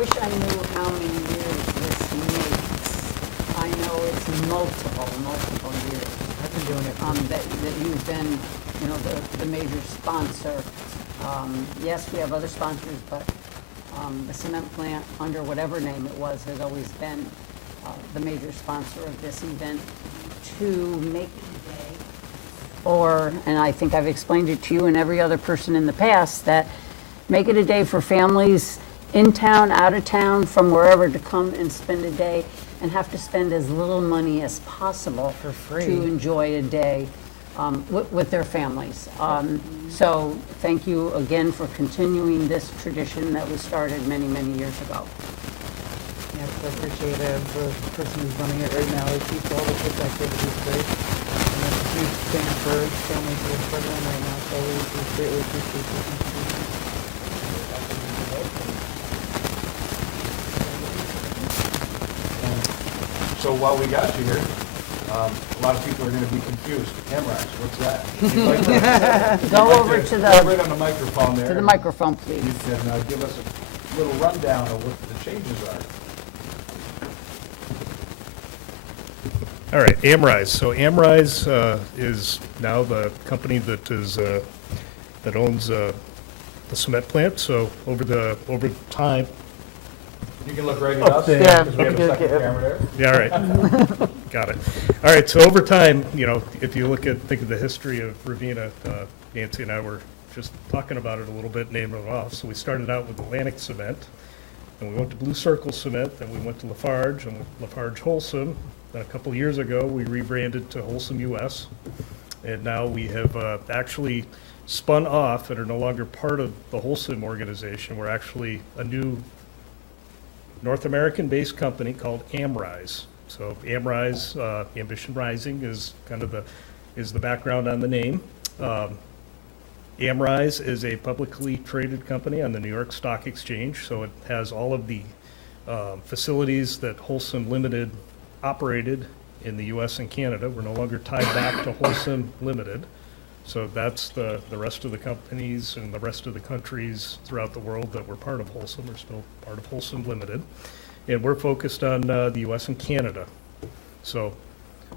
wish I knew how many years this makes. I know it's multiple years. I've been doing it. That you've been, the major sponsor. Yes, we have other sponsors, but the cement plant, under whatever name it was, has always been the major sponsor of this event. To make it a day, and I think I've explained it to you and every other person in the past, that make it a day for families in town, out of town, from wherever, to come and spend a day and have to spend as little money as possible For free. to enjoy a day with their families. So thank you again for continuing this tradition that was started many, many years ago. Yes, I appreciate it. The person who's running it right now, he keeps all the kids' activities great. And it's a huge thing for families who are struggling right now, so we greatly appreciate the contribution. So while we got you here, a lot of people are going to be confused. MRAS, what's that? You'd like to- Go you'd like over to to go the, right on the microphone there. to the and microphone, please. You can give us a little rundown of what the changes are. All right, Amrise. So Amrise is now the company that is that owns the cement plant. So over time, You can look right at us, there. because we have a second camera there. yeah, all right, got it. All right, so over time, if you think of the history of Ravena, Nancy and I were just talking about it a little bit, naming it off. So we started out with Atlantic Cement, and we went to Blue Circle Cement, then we went to Lafarge, and Lafarge Wholesome. Then a couple years ago, we rebranded to Wholesome US, and now we have actually spun off and are no longer part of the Wholesome organization. We're actually a new North American-based company called Amrise. So Amrise, Ambition Rising, is kind of the background on the name. Amrise is a publicly traded company on the New York Stock Exchange, so it has all of the facilities that Wholesome Limited operated in the U.S. and Canada. We're no longer tied back to Wholesome Limited. So that's the rest of the companies and the rest of the countries throughout the world that were part of Wholesome are still part of Wholesome Limited. And we're focused on the U.S. and Canada. So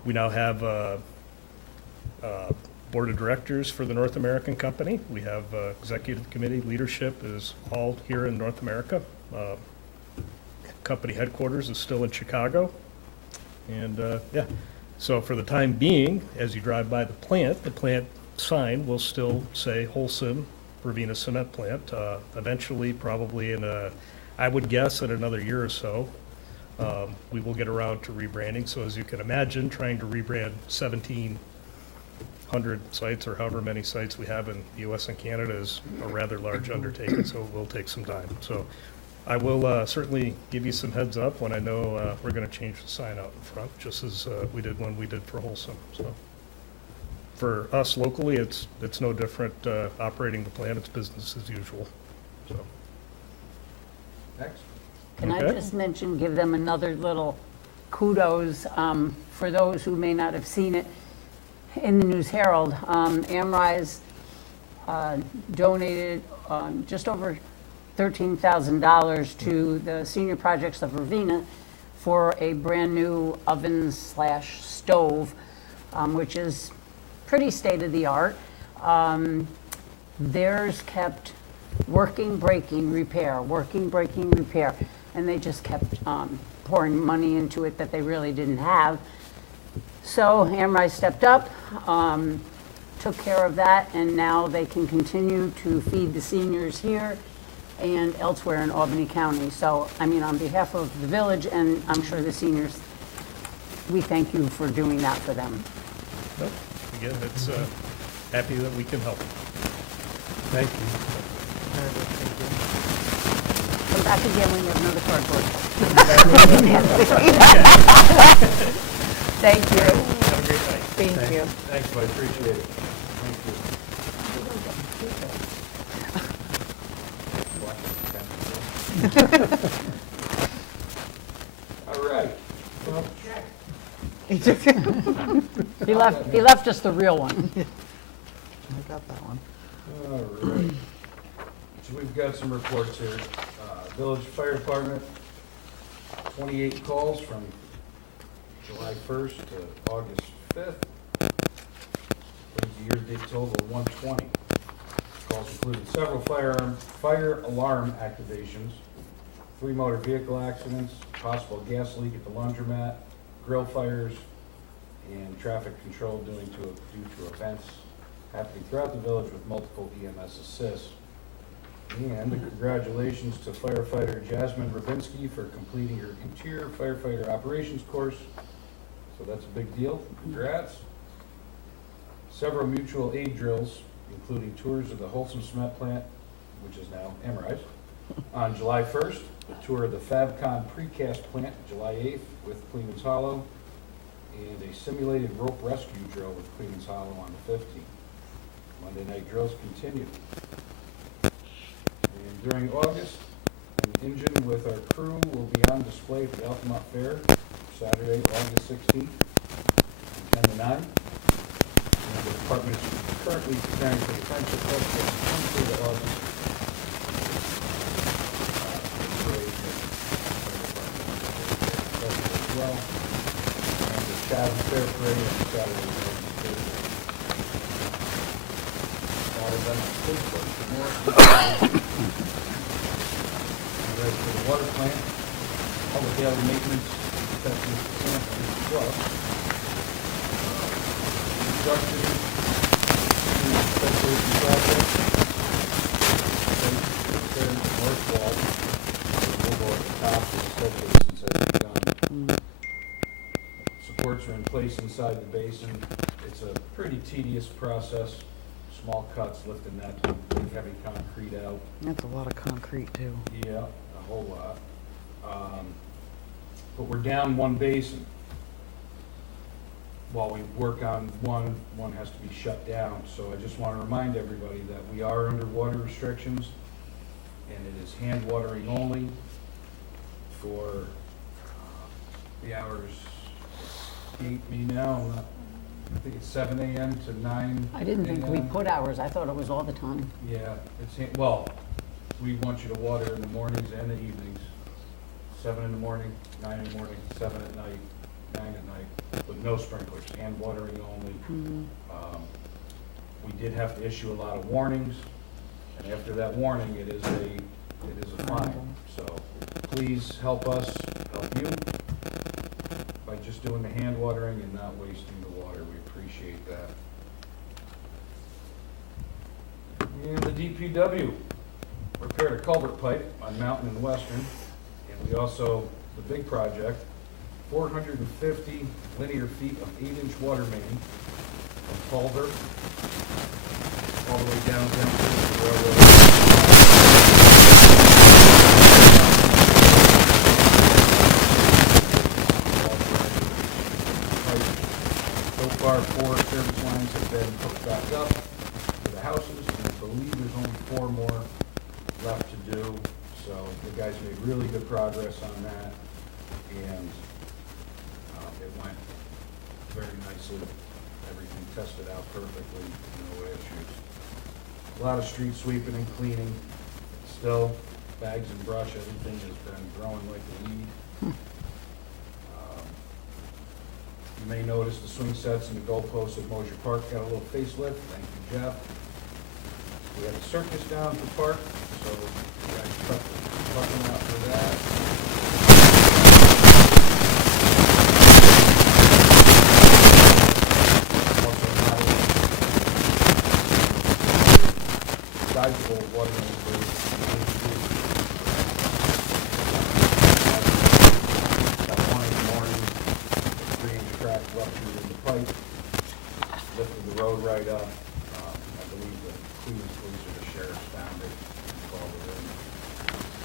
we now have a board of directors for the North American company. We have executive committee leadership is all here in North America. Company headquarters is still in Chicago. And yeah, so for the time being, as you drive by the plant sign will still say Wholesome Ravena Cement Plant. Eventually, probably I would guess in another year or so, we will get around to rebranding. So as you can imagine, trying to rebrand 1,700 sites or however many sites we have in the U.S. and Canada is a rather large undertaking, so it will take some time. So I will certainly give you some heads up when I know we're going to change the sign out in front, just as we did when we did for Wholesome. So for us locally, it's no different operating the plant. It's business as usual. So Next. Can I Okay. just give them another little kudos for those who may not have seen it in the News Herald. Amrise donated just over $13,000 to the senior projects of Ravena for a brand new oven/stove, which is pretty state-of-the-art. Theirs kept working, breaking, repair, and they just kept pouring money into it that they really didn't have. So Amrise stepped up, took care of that, and now they can continue to feed the seniors here and elsewhere in Albany County. So, on behalf of the village and I'm sure the seniors, we thank you for doing that for them. nope. Again, it's happy that we can help. Thank you. Come back again when you have another cardboard. Thank you. Have a great night. Thank you. Thanks, bud, appreciate it. Thank you. All right. Well, He left us the real one. I got that one. all right. So we've got some reports here. Village Fire Department, 28 calls from July 1st to August 5th. Brings the year-to-date total of 120. Calls included several fire alarm activations, 3 motor vehicle accidents, possible gas leak at the laundromat, grill fires, and traffic control due to events happening throughout the village with multiple EMS assists. And congratulations to firefighter Jasmine Ravinsky for completing her interior firefighter operations course. So that's a big deal. Congrats. Several mutual aid drills, including tours of the Wholesome Cement Plant, which is now Amrise, on July 1st, a tour of the FabCon Precast Plant, July 8th, with Clemens Hollow, and a simulated rope rescue drill with Clemens Hollow on the 15th. Monday night drills continue. And during August, an engine with our crew will be on display at the Altamont Fair, Saturday, August 16th, from 10 to 9. And the department is currently preparing for the Friendship Festival on 23rd of August. Parade as well. And the Chatham Fair Parade on Saturday, August 3rd. All of them on Facebook for more. And ready for the water plant, all the daily maintenance, testing, sampling, plus. Construction, speculation project, repairing the north wall, the wall at the top, the subbasin has begun. Supports are in place inside the basin. It's a pretty tedious process, small cuts, lifting that big heavy concrete out. That's a lot of concrete too. Yeah, a whole lot. But we're down one basin. While we work on one has to be shut down. So I just want to remind everybody that we are under water restrictions, and it is hand watering only for the hours 8 me now. I think it's 7 a.m. to 9 I didn't think we a.m.. put hours, I thought it was all the time. Yeah, well, we want you to water in the mornings and the evenings. 7 in the morning, 9 in the morning, 7 at night, 9 at night, with no sprinklers, hand watering only. We did have to issue a lot of warnings, and after that warning, it is a fine. So please help us, help you, by just doing the hand watering and not wasting the water. We appreciate that. And the DPW repaired a culvert pipe on Mountain and Western, and we also, the big project, 450 linear feet of 8-inch water main from Culver all the way down to the railroad. So far, 4 service lines have been hooked back up to the houses, and I believe there's only 4 more left to do. So the guys made really good progress on that, and it went very nicely. Everything tested out perfectly, no issues. A lot of street sweeping and cleaning. Still, bags and brush, everything has been growing like a weed. You may notice the swing sets and the goalposts at Mosier Park got a little facelift. Thank you, Jeff. We had a circus down at the park, so you guys cut the button out for that. Also, sizable water main break on Main Street. At 1 in the morning, a 3-inch crack ruptured in the pipe, lifted the road right up. I believe the Cleveland police or the sheriff found it, called it in.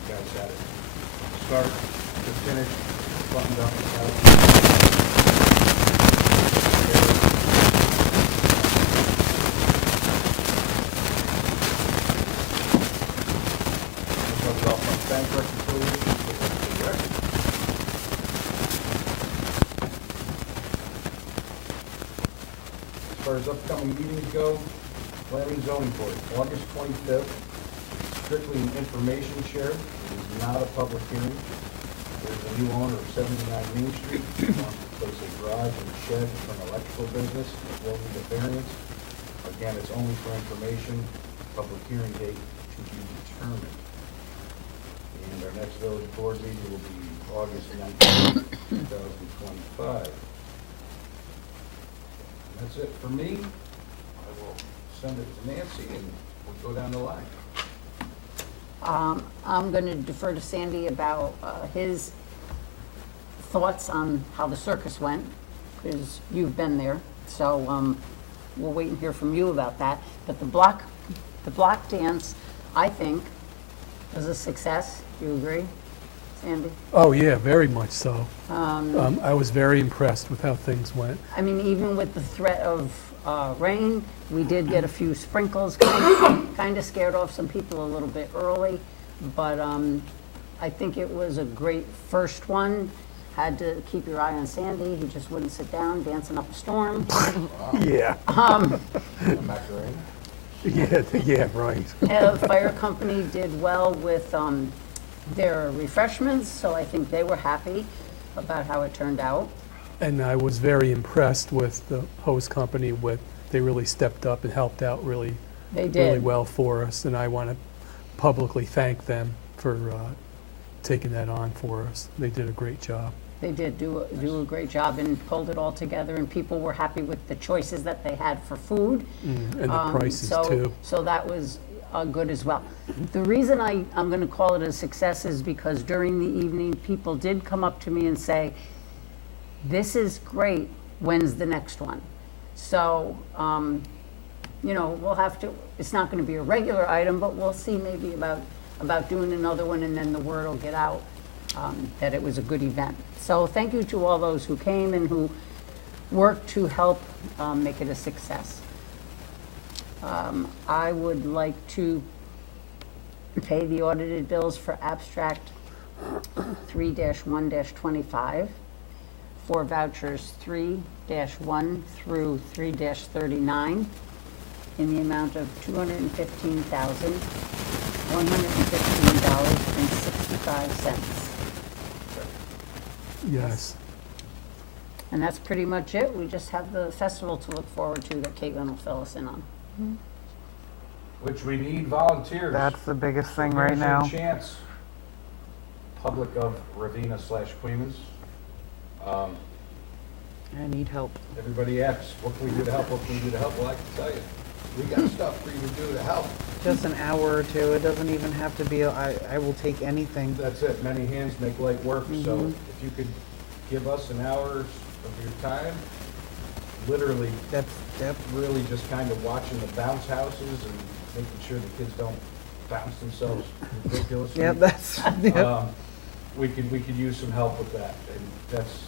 You guys had it start to finish, buttoned up and out. This one's off my bank reconciliation, so that's the record. As far as upcoming meetings go, planning and zoning board, August 25th, strictly an information share. It is not a public hearing. There's a new owner of 79 Main Street who wants to place a garage and shed for an electrical business. It will need a variance. Again, it's only for information. Public hearing date to be determined. And our next village board meeting will be August 19th, 2025. And that's it for me. I will send it to Nancy and we'll go down the line. I'm going to defer to Sandy about his thoughts on how the circus went, because you've been there. So we'll wait and hear from you about that. But the block dance, I think, was a success. Do you agree, Sandy? Oh, yeah, very much so. I was very impressed with how things went. I mean, even with the threat of rain, we did get a few sprinkles, kind of scared off some people a little bit early, but I think it was a great first one. Had to keep your eye on Sandy, he just wouldn't sit down, dancing up a storm. Yeah. Macarena? Yeah, right. The fire company did well with their refreshments, so I think they were happy about how it turned out. And I was very impressed with the host company. They really stepped up and helped out really They well for us. And I want to publicly thank them for taking that on for us. They did a great job. They did do a great job and pulled it all together, and people were happy with the choices that they had for food. And the prices too. So that was good as well. The reason I'm going to call it a success is because during the evening, people did come up to me and say, "This is great, when's the next one?" So, we'll have to, it's not going to be a regular item, but we'll see maybe about doing another one, and then the word will get out that it was a good event. So thank you to all those who came and who worked to help make it a success. I would like to pay the audited bills for abstract 3-1-25, for vouchers 3-1 through 3-39 in the amount of $215,115.65. Yes. And that's pretty much it. We just have the festival to look forward to that Caitlin will fill us in on. Which we need volunteers. That's the biggest thing right Here's your now. chance, public of Ravena/Queens. I need help. Everybody asks, what can we do to help? What can we do to help? Well, I can tell you, we got stuff for you to do to help. Just an hour or two. It doesn't even have to be, I will take anything. That's it. Many hands make light work. So if you could give us an hour of your time, literally, That's really just kind of watching the bounce houses and making sure the kids don't bounce themselves ridiculously. yeah, that's, yeah. We could use some help with that, and that's,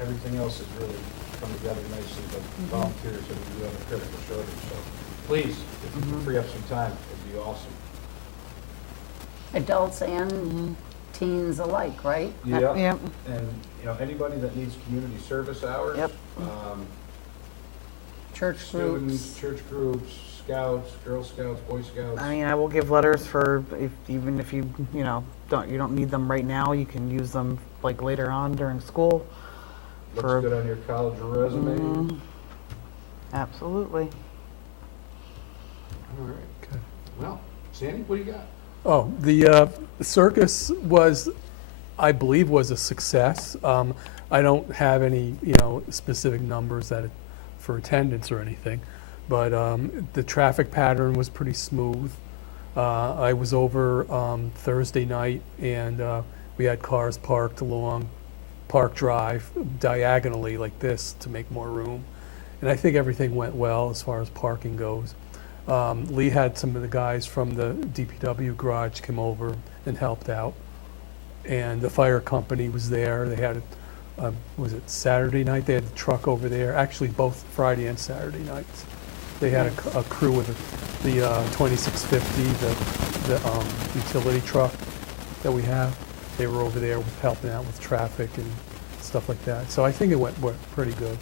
everything else has really come together nicely, but volunteers, and we do have a critical shortage, so please, if you can free up some time, it'd be awesome. Adults and teens alike, right? Yeah, Yep. and, anybody that needs community service hours. Yep. Church Students, groups. church groups, scouts, Girl Scouts, Boy Scouts. I mean, I will give letters for even if you don't need them right now. You can use them like later on during school. Looks good on your college resume. Absolutely. All right. Okay. Well, Sandy, what do you got? Oh, the circus I believe, was a success. I don't have any, specific numbers for attendance or anything, but the traffic pattern was pretty smooth. I was over Thursday night, and we had cars parked along Park Drive diagonally like this to make more room. And I think everything went well as far as parking goes. Lee had some of the guys from the DPW garage come over and helped out. And the fire company was there. They had, was it Saturday night? They had the truck over there, actually both Friday and Saturday nights. They had a crew with the 2650, the utility truck that we have. They were over there helping out with traffic and stuff like that. So I think it went pretty good.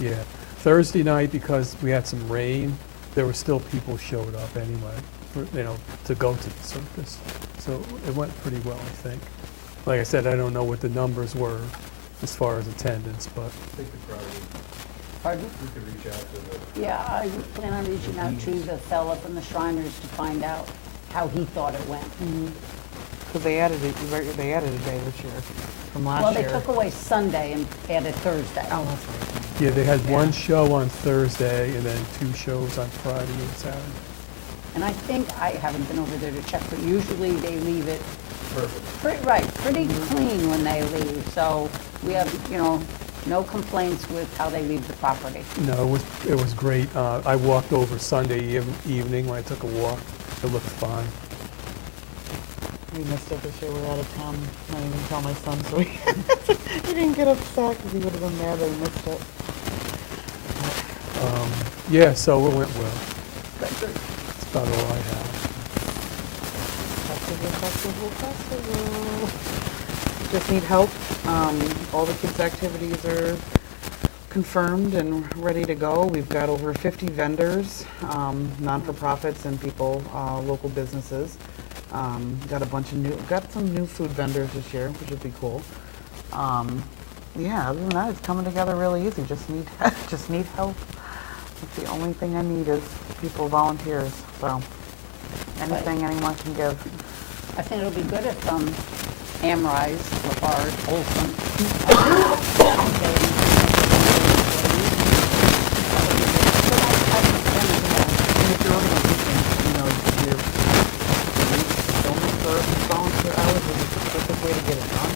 Yeah. Thursday night, because we had some rain, there were still people showed up anyway, to go to the circus. So it went pretty well, I think. Like I said, I don't know what the numbers were as far as attendance, but I think the crowd, Pardon? we could reach out to the, Yeah, I plan on reaching out to the fella from the Shriners to find out how he thought it went. Because they added a day this year from last Well, year. they took away Sunday and added Thursday. Oh, that's right. yeah, they had one Yeah. show on Thursday and then 2 shows on Friday and Saturday. And I think, I haven't been over there to check, but usually they leave it perfect. pretty clean when they leave. So we have, no complaints with how they leave the property. No, it was great. I walked over Sunday evening when I took a walk. It looked fine. We missed it this year. We were out of town. I didn't even tell my son, so he didn't get upset because he would have been mad that he missed it. Yeah, so it went well. Good. That's about all I have. Festival. Just need help. All the kids' activities are confirmed and ready to go. We've got over 50 vendors, non-for-profits and people, local businesses. Got some new food vendors this year, which would be cool. Yeah, other than that, it's coming together really easy. Just need help. That's the only thing I need is people, volunteers. So anything anyone can give. I think it'll be good if Amrise, Lafarge, Olson. And if you're organizing, you're only for volunteer hours is the perfect way to get it done.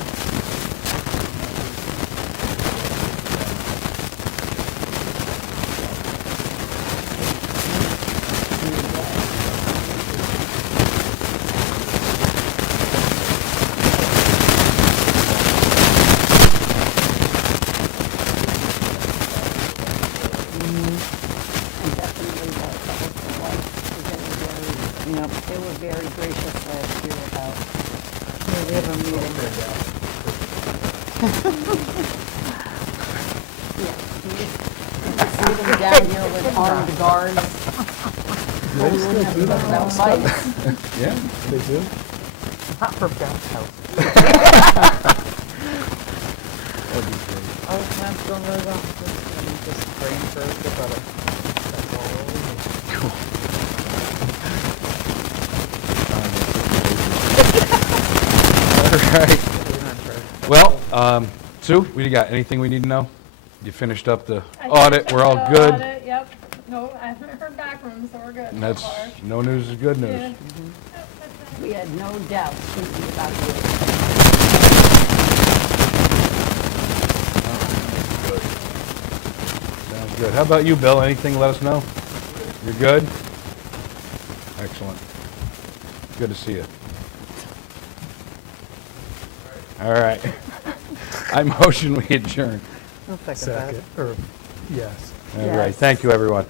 And definitely the husband wife, Yep. they were very gracious last year about, Yeah, we have a meeting. see them down here with armed guards. Without fights. Yeah. They do? Not for Beth's house. That'd be great. Oh, that's going really well. Just praying for the brother. That's all we need. All right. We're not sure. Well, Sue, what do you got? Anything we need to know? You finished up the I audit, finished we're up all the good? audit, Yep. No, I haven't heard back from them, so we're good And so that's, far. no news is good Yeah. news. Yep, that's it. We had no doubt thinking about you. Sounds good. How about you, Bill? Anything, let us know? You're good? Excellent. Good to see you. All right. I motion we adjourn. I'll second that. Second, or, yes. All right, Yes. thank you, everyone.